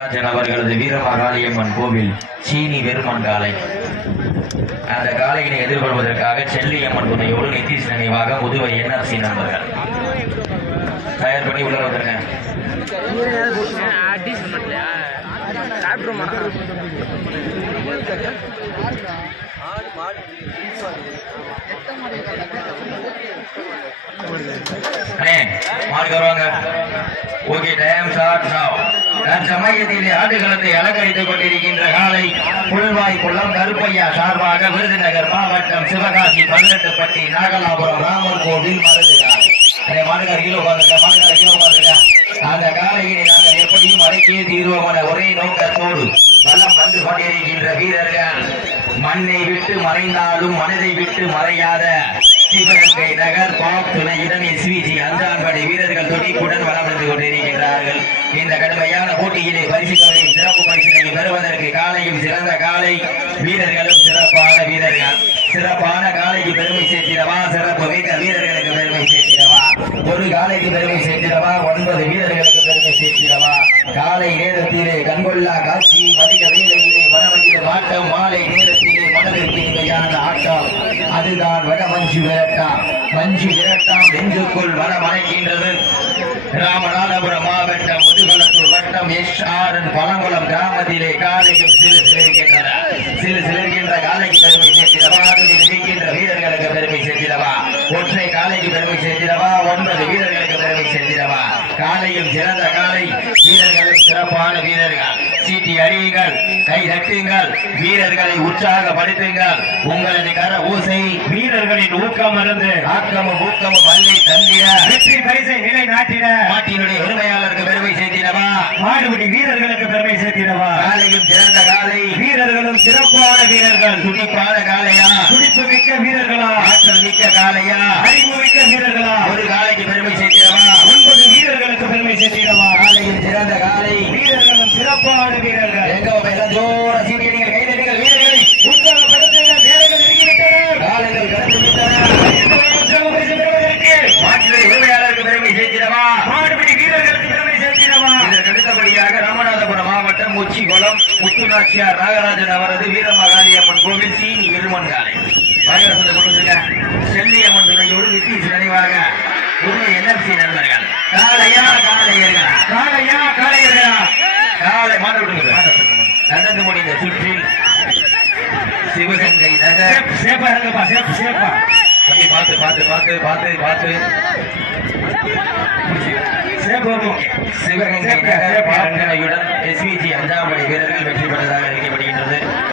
ராஜன் அவர்களது வீரமகாளியம்மன் கோவில் சீனி வெறுமன் காலை அந்த காலையினை எதிர்கொள்வதற்காக செல்லியம்மன் துணையோடு நிதிஷ் நினைவாக முதுவை என்ஆர்சி நண்பர்கள். தயார் பண்ணி உள்ள வந்துருங்க. அடி வருவாங்க. ஓகே டைம் ஸ்டார்ட் நவ் தற்சமயத்தில் ஆடுகளத்தை அலங்கரித்துக் கொண்டிருக்கின்ற காலை புல்வாய் குளம் கருப்பையா சார்பாக விருதுநகர் மாவட்டம் சிவகாசி பன்னெண்டுப்பட்டி நாகலாபுரம் ராமர் கோவில் மருந்து காலை கிலோ மாடுகார் கீழே உட்காந்துருக்க மாடுகார் கீழே உட்காந்துருக்க அந்த காலையினை நாங்கள் எப்படியும் அடக்கியே தீர்வோம் என ஒரே நோக்கத்தோடு வல்லம் வந்து கொண்டிருக்கின்ற வீரர்கள். மண்ணை விட்டு மறைந்தாலும் மனதை விட்டு மறையாத சிவகங்கை நகர் பாப் துணையுடன் எஸ்விஜி அஞ்சான்படை வீரர்கள் துடிப்புடன் வளம் வந்து கொண்டிருக்கிறார்கள் இந்த கடுமையான போட்டியிலே பரிசுகளையும் சிறப்பு பரிசுகளையும் பெறுவதற்கு காலையும் சிறந்த காலை வீரர்களும் சிறப்பான வீரர்கள். சிறப்பான காலைக்கு பெருமை சேர்த்திடவா சிறப்பு மிக்க வீரர்களுக்கு பெருமை சேர்த்திடவா ஒரு காலைக்கு பெருமை சேர்த்திடவா ஒன்பது வீரர்களுக்கு பெருமை சேர்த்திடவா காலை அதுதான் வட மஞ்சு விரட்டாம். மஞ்சு விரட்டாம் நெஞ்சுக்குள் மனம் அணைக்கின்றது ராமநாதபுரம் மாவட்டம் முதுகலத்தூர் வட்டம் எஸ் ஆரன் பழங்குளம் கிராமத்திலே காலையும் சிறு சிலிருக்கின்றன சிறு சிலிருக்கின்ற காலைக்கு பெருமை சேர்த்திடவா? அதில் நிற்கின்ற வீரர்களுக்கு பெருமை சேர்த்திடவா? ஒற்றை காலைக்கு பெருமை சேர்த்திடவா? ஒன்பது வீரர்கள் சேர்த்திடவா காலையும் சிறந்த காலை. வீரர்களும் சிறப்பான வீரர்கள். சீட்டி அடியுங்கள் கை தட்டுங்கள் வீரர்களை உற்சாகப்படுத்துங்கள். உங்களது கர ஊசை வீரர்களின் ஊக்கம் இருந்து ஆக்கமும் ஊக்கமும் வள்ளி தந்திட. வெற்றி பரிசை நிலைநாட்டிட. நாட்டினுடைய உரிமையாளருக்கு பெருமை சேர்த்திடவா? மாடுபிடி வீரர்களுக்கு பெருமை சேர்த்திடவா? காலையும் சிறந்த காலை. வீரர்களும் சிறப்பான வீரர்கள். துடிப்பான காலையா? துடிப்பு மிக்க வீரர்களா? ஆற்றல் மிக்க காலையா அறிவு மிக்க வீரர்களா ஒரு காலைக்கு பெருமை சேர்த்திடவா ஒன்பது வீரர்களுக்கு பெருமை சேர்த்திடவா காலையும் சிறந்த காலை வீரர்களும் சிறப்பான வீரர்கள் எங்க எல்லாம் ஜோர சீரியடிகள் கைதடிகள் வீரர்களை உற்சாகப்படுத்துங்கள் வீரர்கள் நெருங்கிவிட்டனர் காலைகள் கடந்து விட்டன உற்சாக பரிசு பெறுவதற்கு நாட்டினுடைய உரிமையாளருக்கு பெருமை சேர்த்திடவா மாடுபிடி வீரர்களுக்கு பெருமை சேர்த்திடவா இதற்கு அடுத்தபடியாக ராமநாதபுரம் மாவட்டம் உச்சிகுளம் முத்துநாச்சியார் நாகராஜன் அவரது வீரமகாளியம்மன் கோவில் சீனி விருமன் காலை வாகனத்தை கொண்டு துணையோடு நித்தீஷ் நினைவாக உண்மை என்எல்சி நண்பர்கள். காலையா காளையர்களா? காலையா காளையர்களா? காலை மாட்ட விட்டுங்க நடந்து முடிந்த சுற்றில் சிவகங்கை நகர். சேப் சேப்பா இருங்கப்பா சேப்பா. பார்த்து பார்த்து பார்த்து பார்த்து சிவகங்கை எஸ்பிஜி அஞ்சாம் படை வீரர்கள் வெற்றி பெற்றதாக அறிவிக்கப்படுகின்றது.